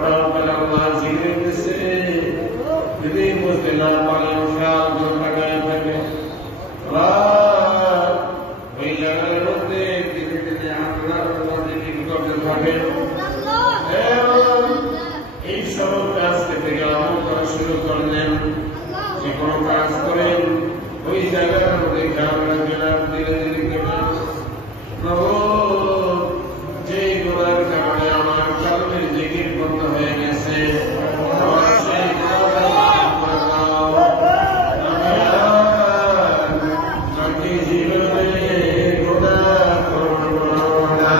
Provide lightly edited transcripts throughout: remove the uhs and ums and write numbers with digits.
তাওয়াক্কাল আল্লাহ জিকির দিছে যদি বুঝতে না পারে খেয়াল করে তাকায় থাকে ওই জায়গার মধ্যে ধীরে ধীরে আল্লাহ জিকির করতে থাকে এই সব কাজ থেকে আমল করা শুরু করলেন যে কোনো কাজ করেন ওই জায়গার মধ্যে খেয়াল রাখবেন আর ধীরে ধীরে কেনা যে গোড়ার কারণে আমার কর্মের জিকির বন্ধ হয়ে গেছে আমার সেই জীবনে গোড়া করব না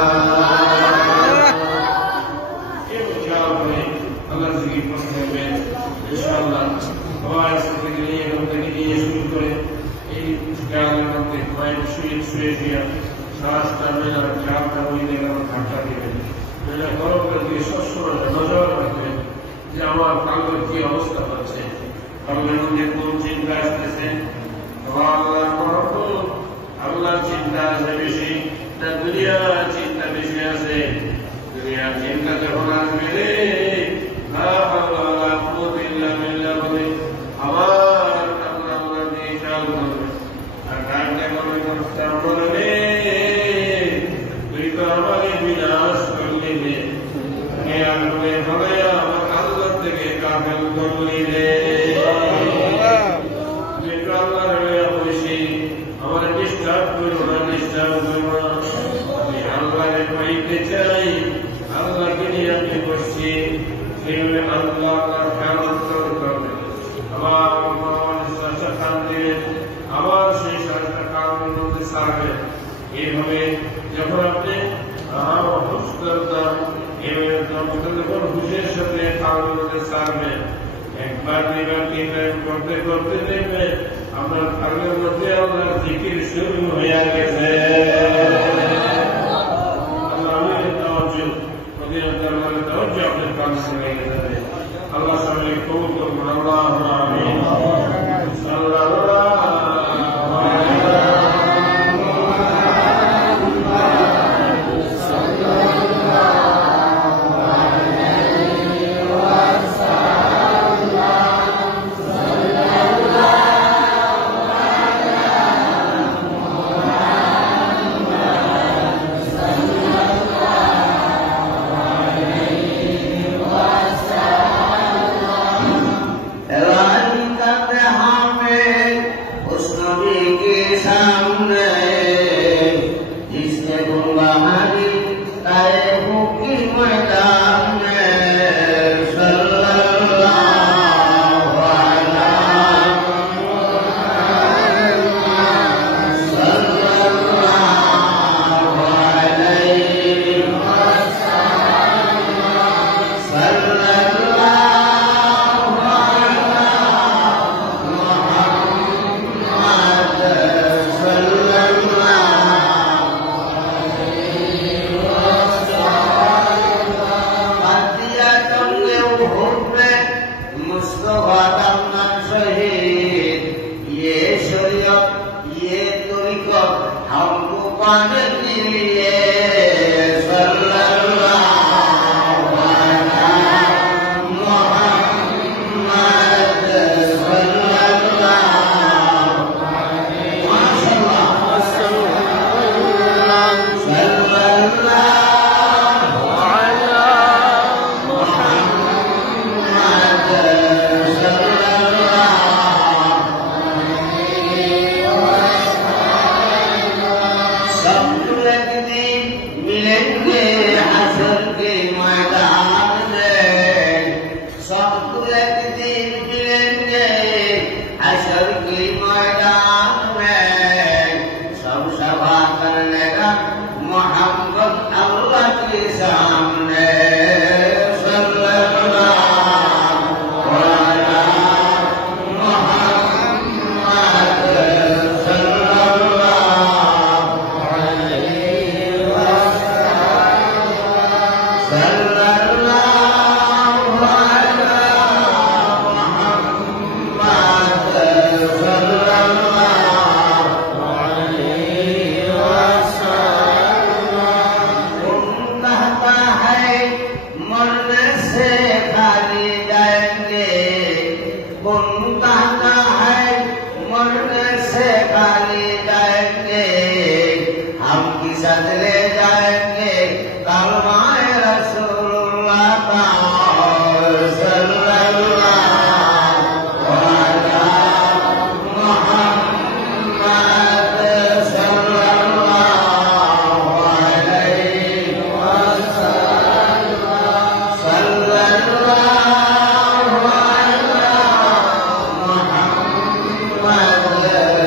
আল্লাহ জিকির করতে হবে ইনশাআল্লাহ সবাই থেকে নিয়ে এখান থেকে নিয়ে শুরু করে এই গানের মধ্যে কয়েক শুয়ে দিয়ে শ্বাসটা মেলার চাপটা ওই জায়গায় ধাক্কা দেবেন মেলা গরম করে দিয়ে সবসময় নজর রাখবেন যে আমার কালকের কি অবস্থা হচ্ছে কালকের মধ্যে কোন চিন্তা আসতেছে আল্লাহর চিন্তা আছে বেশি না দুনিয়ার চিন্তা বেশি আছে দুনিয়ার চিন্তা যখন আসবে রে আবার আল্লাহ দিয়ে চাল করবে আর কাজটা করবে করবে তুই তো আমাকে বিনাশ করলি রে হবে আমার আল্লাহ থেকে কাফেল করলি রে যেটা আল্লাহর খুশি আমার ডিস্টার্ব করবো না ডিস্টার্ব করবো না আমি আল্লাহকে পাইতে চাই আল্লাহকে নিয়ে আমি বসছি সেইভাবে আল্লাহ খেয়াল করবে আবার শ্বাসটা টান দিবেন আবার সেই শ্বাসটা কানের মধ্যে ছাড়বেন এইভাবে যখন আপনি হুশ করতাম এইভাবে যখন হুশের সাথে কানের মধ্যে ছাড়বেন একবার দুইবার তিনবার করতে করতে দেখবেন আপনার কানের মধ্যে আপনার জিকির শুরু হয়ে গেছে আল্লাহ সবাই কবুল করুন আল্লাহুম্মা আমিন Some साथ ले जाएंगे कलमाए रसूलुल्लाह का सल्लल्लाहु अलैहि मुहम्मद सल्लल्लाहु अलैहि वसल्लम सल्लल्लाहु अलैहि मुहम्मद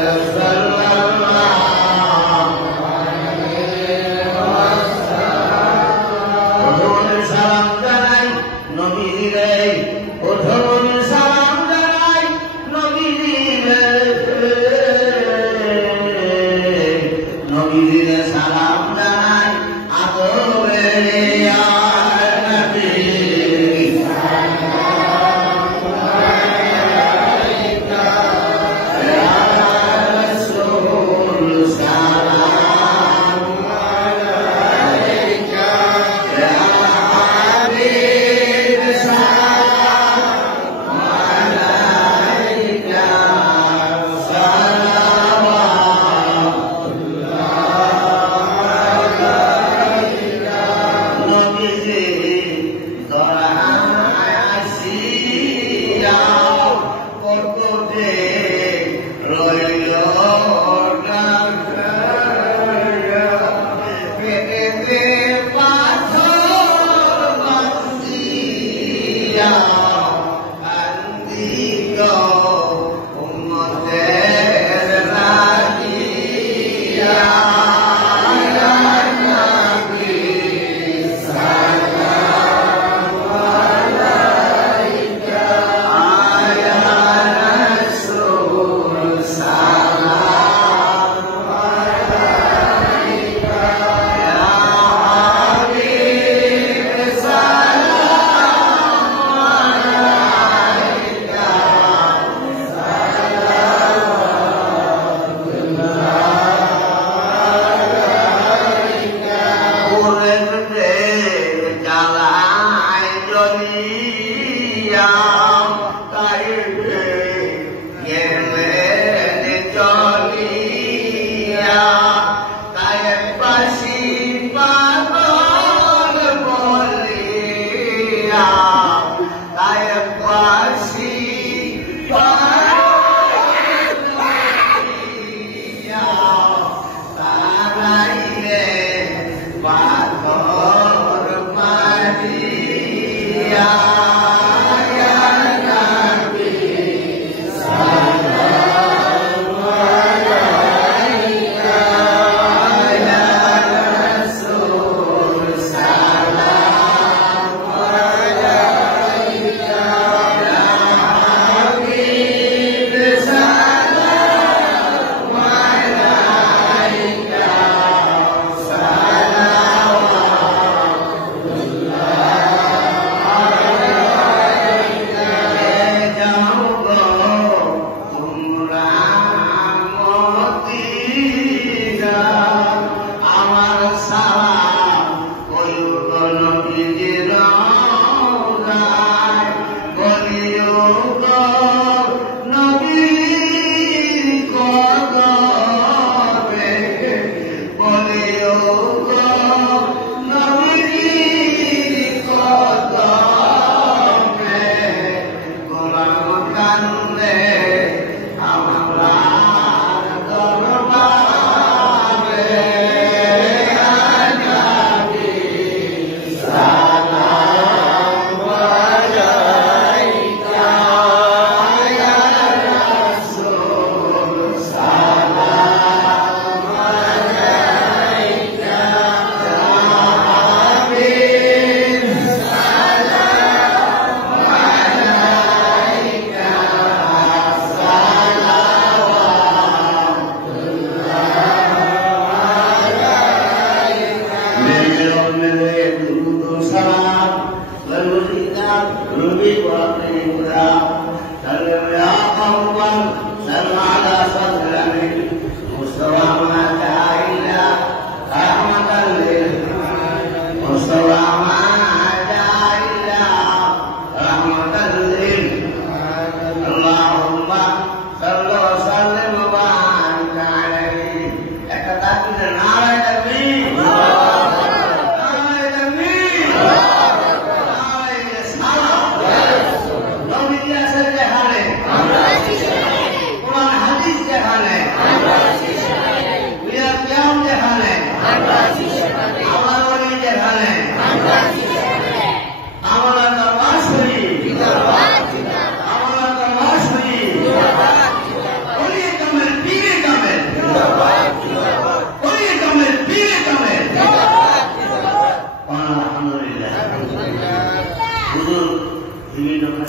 Narai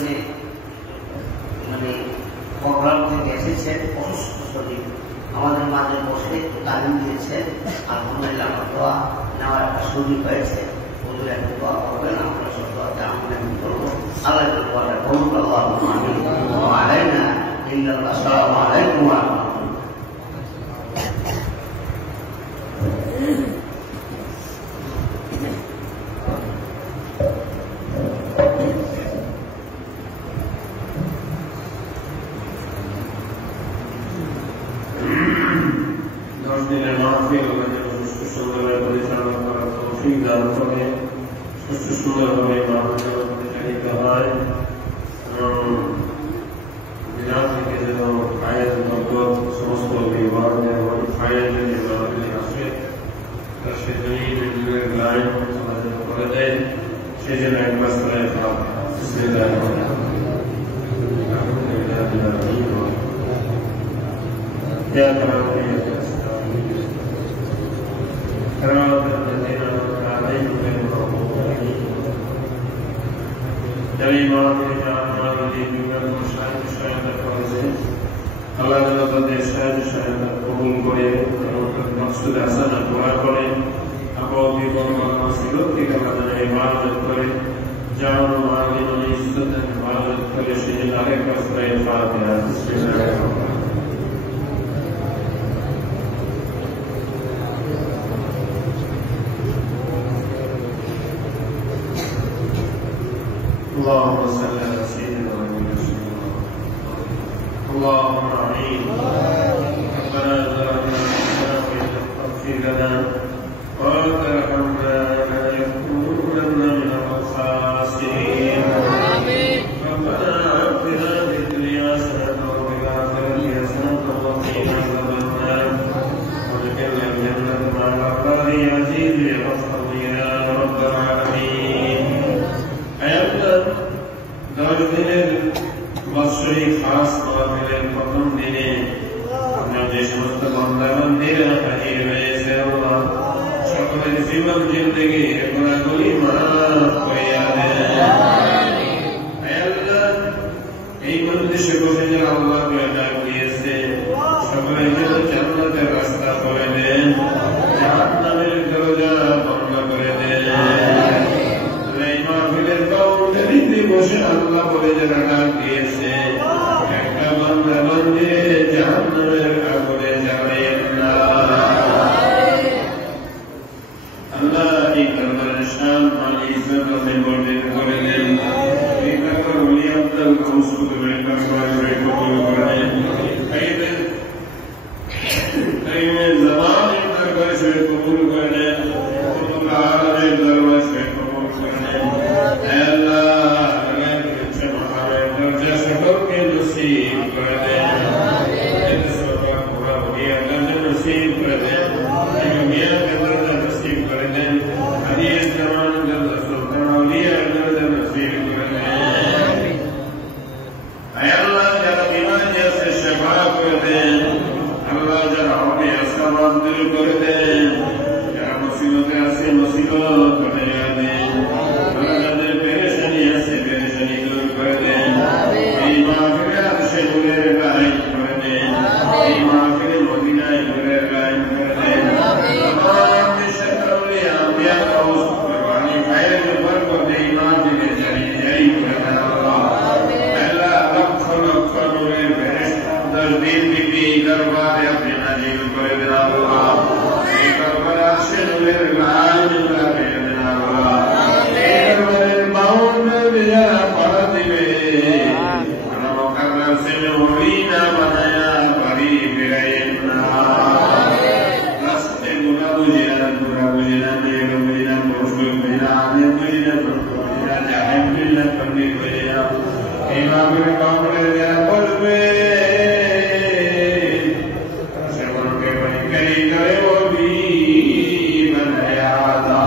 যে মানে প্রোগ্রাম থেকে এসেছে অসুস্থ দিন আমাদের মাঝে বসে তালিম দিয়েছে আলহামদুলিল্লাহ আমরা দোয়া নেওয়ার একটা সুযোগ হয়েছে ওদের একটা দোয়া করবেন আমরা সব দোয়াতে আমরা করবো আল্লাহ দোয়াটা করুন আল্লাহুম্মা আমিন ওয়া আলাইনা ইল্লাল্লাহ আসসালামু আলাইকুম ওয়া اللهم صل على سيدنا محمد اللهم امين ربنا ظلمنا انفسنا وان لم تغفر لنا وترحمنا لنكونن من الخاسرين ربنا اتنا في الدنيا حسنه وفي الاخره حسنه وقنا عذاب النار وادخلنا الجنه مع الابرار يا عزيز يا غفور يا رب العالمين বৎসরিক খাস মাহফিলের প্রথম দিনে আপনার যে সমস্ত বন্দাবান্দিরা হাজির হয়েছে আল্লাহ সকলের জীবন জিন্দেগি গুনাহগুলি মাফ করিয়া দেন আল্লাহ এই মজলিসে বসে যারা আল্লাহকে ডাক দিয়েছে সকলের জন্য জান্নাতের রাস্তা করে দেন জাহান্নামের দরজা বন্ধ করে দেন এই মাহফিলের বাউন্ডারিতে বসে আল্লাহ বলে যারা ডাক দিয়েছে একটা বান্দা বান্দে জাহান্নামের আগুনে যাবেন না আল্লাহ এই দরবারের শান মালি ইজ্জত আপনি বর্ধিত করে দেন এই দরবার ওলি আব্দুল কৌসুদ বেকার করে কবুল করে দেন কাইমের জবান এই দরবারে সে কবুল করে দেন কুতুব আলামের দরবার সে কবুল করে দেন আল্লাহ সকলকে নসিব করে দেন নসিব করে দেন নসিব করে দেন হাদিস জামান সুলতান আউলিয়া নসিব করে দেন আল্লাহ যারা বিমারি আছে সেবা করে দেন আল্লাহ যারা হবে আসাবাদ দূর করে দেন যারা মুসিবতে আছে মুসিবত করে দেন যাদের পেরেশানি আছে পেরেশানি দূর করে দেন এই মাহফিলে আছে নূরের গায়েব করে দেন এই মাহফিলে মদিনায় নূরের গায়েব করে দেন तमाम বিশ্বকারণে আম্বিয়া কাউস কুরবানি খায়ের বরকত এই মাহফিলে জারি জারি করে দেন আল্লাহ আল্লাহ লক্ষ লক্ষ নূরের ফেরেশতা 10 দিন বিবি দরবারে আপনি নাজিল করে দেন আল্লাহ এই দরবারে আছে নূরের গায়েব করে দেন আল্লাহ এই দরবারের বাউন্ডারি যারা পাড়া দিবে से मोरीना बनाया बड़ी बिरायना रास्ते बुरा बुझना मेरे बुझना दोस्तों बुझना आने बुझना बुझना जाए बुझना करने बुझना इमाम के कामरे जा बोलवे सेवन के बनी करी करे वो भी बनाया था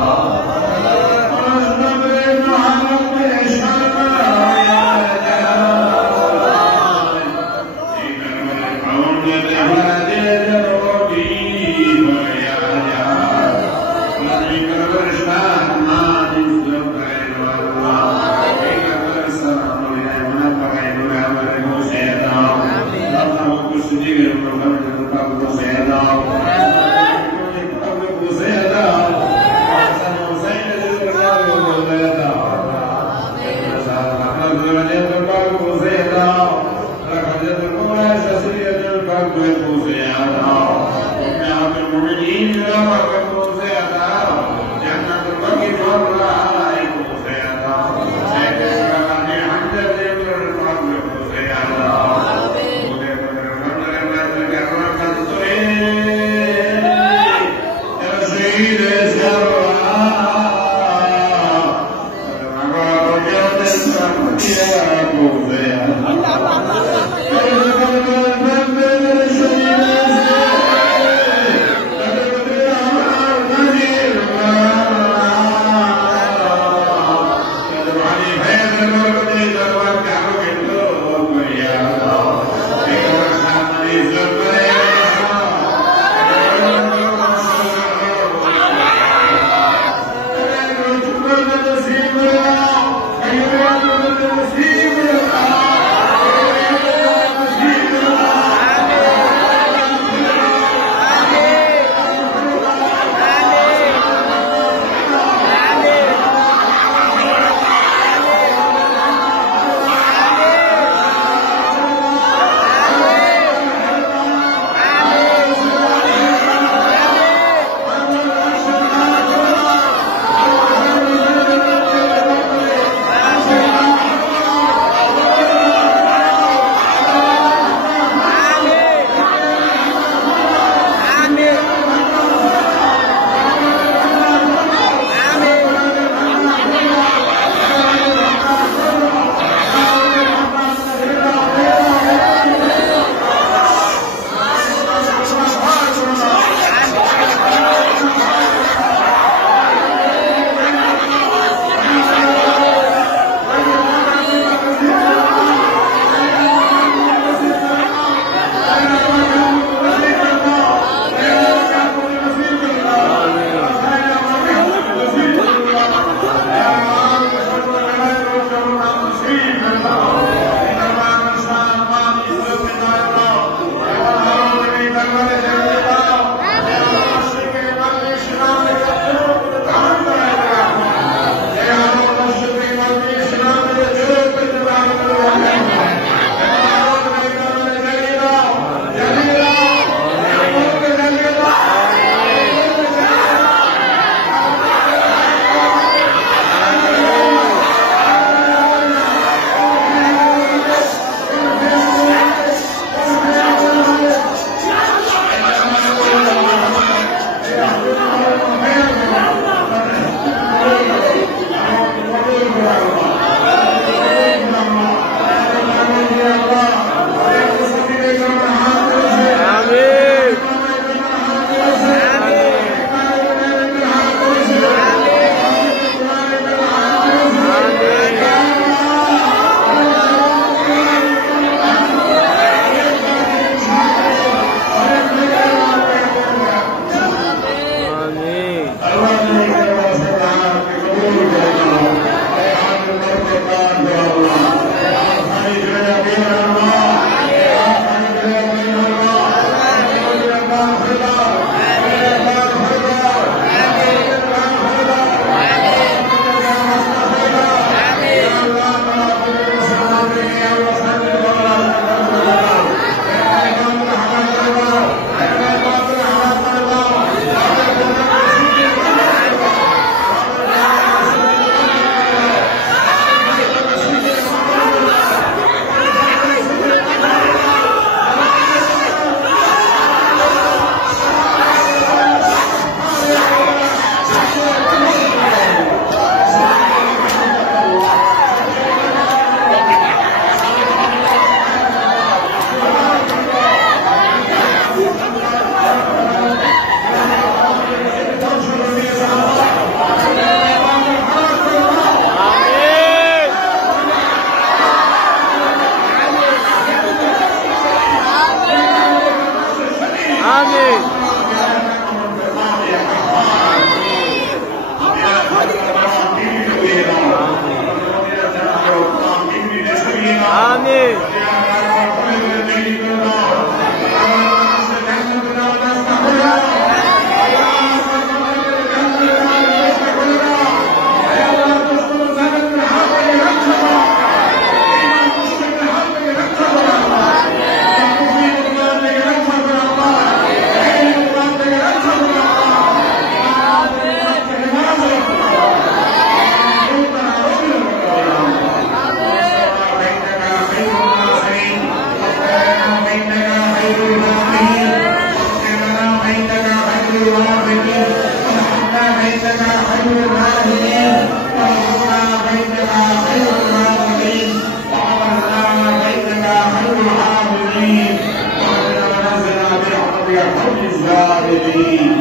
الصابرين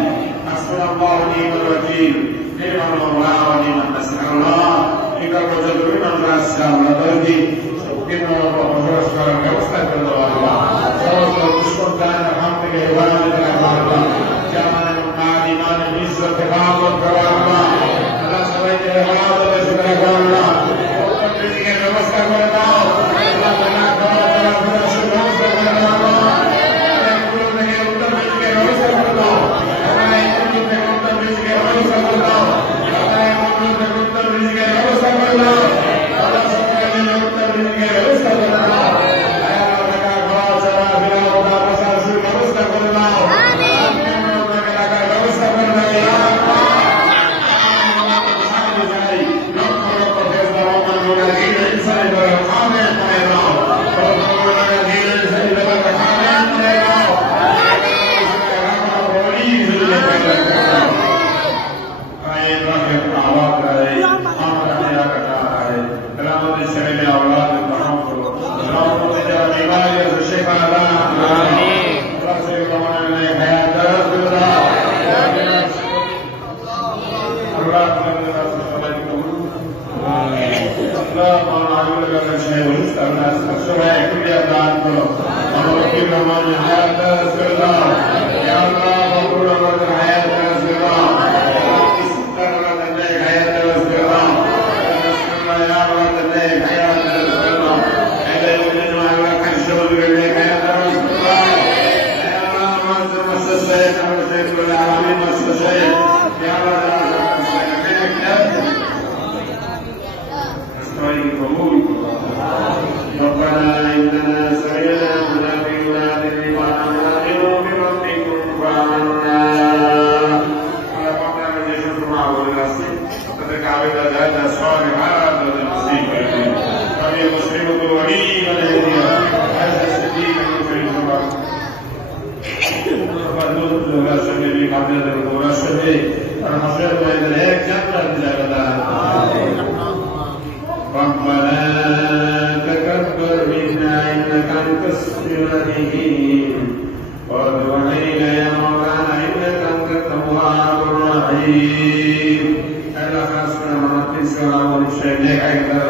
حسبنا الله ونعم الوكيل نعم المولى ونعم النصير الله إذا وجدنا الناس الله ترضي سبحان الله وتعالى ব্যবস্থা করে দাও আল্লাহ সমস্ত দুষ্কর্তার হাত থেকে হেফাজত করে আল্লাহ জামান এবং ঈমান ইজ্জত হেফাজত করো আল্লাহ আল্লাহ সবাইকে হেফাজতে সুতরাং করো আল্লাহ রিজিকের ব্যবস্থা করে দাও আল্লাহ না খাওয়া দাওয়া ব্যবস্থা করে দাও আল্লাহ এগুলো থেকে উত্তম রিজিকের ব্যবস্থা করে দাও আল্লাহ এগুলো থেকে উত্তম রিজিকের ব্যবস্থা করে দাও আল্লাহ এগুলো থেকে উত্তম রিজিকের ব্যবস্থা করে দাও আল্লাহ সবাইকে উত্তম রিজিকের ব্যবস্থা করে দাও Gracias.